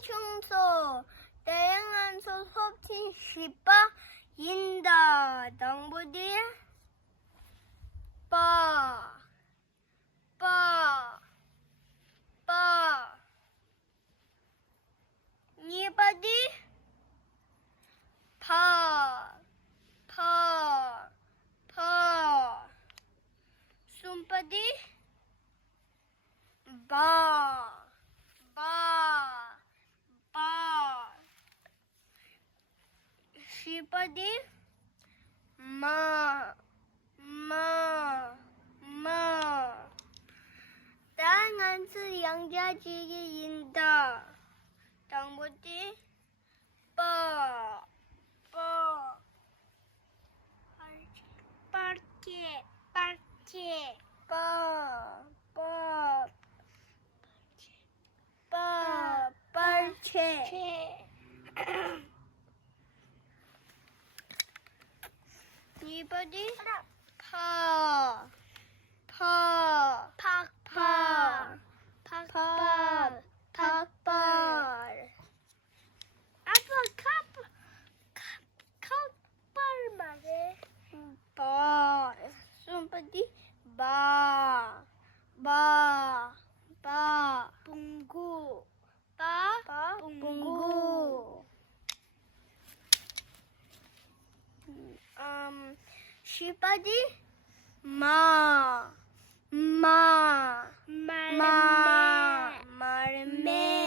충소 다양한 소속팀 시바 인다 당부디 빠 니바디 파 숨바디 바 시바디 마 다양한 수 양자지기 인다 당부디 빠 빨개 빨개 니바디 파 아빠 카빨 말해 바 숨바디 바 붕구 붕구 시바디 말매